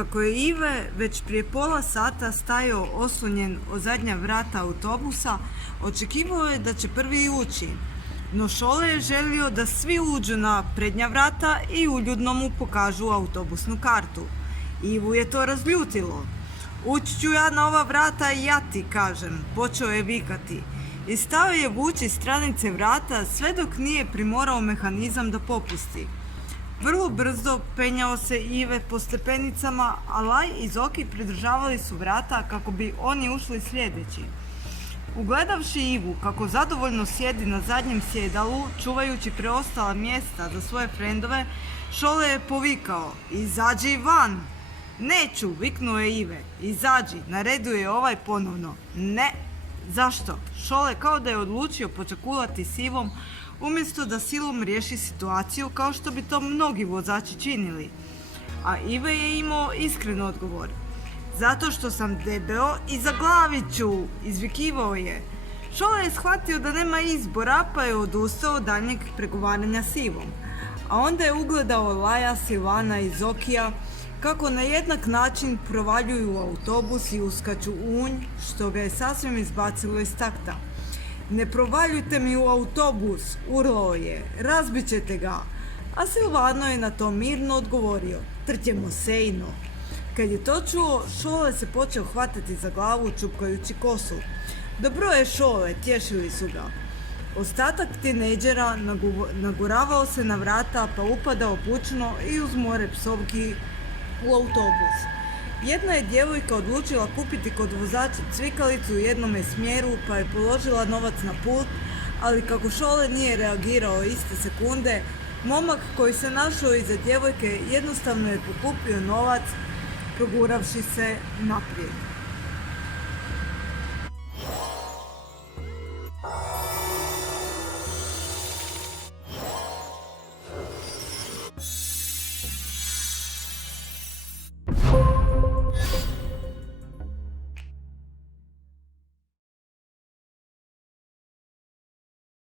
kako je Ive već prije pola sata stajao oslonjen o zadnja vrata autobusa, očekivao je da će prvi ući. No Šole je želio da svi uđu na prednja vrata i uljudno mu pokažu autobusnu kartu. Ivu je to razljutilo. "Ući ću ja na ova vrata i ja ti kažem", počeo je vikati. I stao je vući stranice vrata sve dok nije primorao mehanizam da popusti. Vrlo brzo penjao se Ive po stepenicama, a Laj i Zoki pridržavali su vrata kako bi oni ušli sljedeći. Ugledavši Ivu kako zadovoljno sjedi na zadnjem sjedalu, čuvajući preostala mjesta za svoje frendove, Šole je povikao: "Izađi van!" "Neću!" viknuo je Ive. "Izađi!" naredio je ovaj ponovno. "Ne!" "Zašto?" Šole kao da je odlučio počakulati s Ivom, umjesto da silom riješi situaciju kao što bi to mnogi vozači činili. A Ive je imao iskren odgovor. "Zato što sam debeo i zaglavit ću!" izvikivao je. Šole je shvatio da nema izbora, pa je odustao od daljnjeg pregovaranja s Ivom. A onda je ugledao Laja, Silvana i Zokija kako na jednak način provaljuju u autobus i uskaču u unj, što ga je sasvim izbacilo iz takta. "Ne provaljujte mi u autobus!" urlao je. "Razbit ćete ga!" A Silvano je na to mirno odgovorio: "Trćemo sejno." Kad je to čuo, Šole se počeo hvatati za glavu čupkajući kosu. "Dobro je, Šole," tješili su ga. Ostatak tinejdžera naguravao se na vrata, pa upadao bučno i uz more psovki u autobus. Jedna je djevojka odlučila kupiti kod vozača cvikalicu u jednome smjeru, pa je položila novac na pult, ali kako Šole nije reagirao iste sekunde, momak koji se našao iza djevojke jednostavno je pokupio novac, proguravši se naprijed.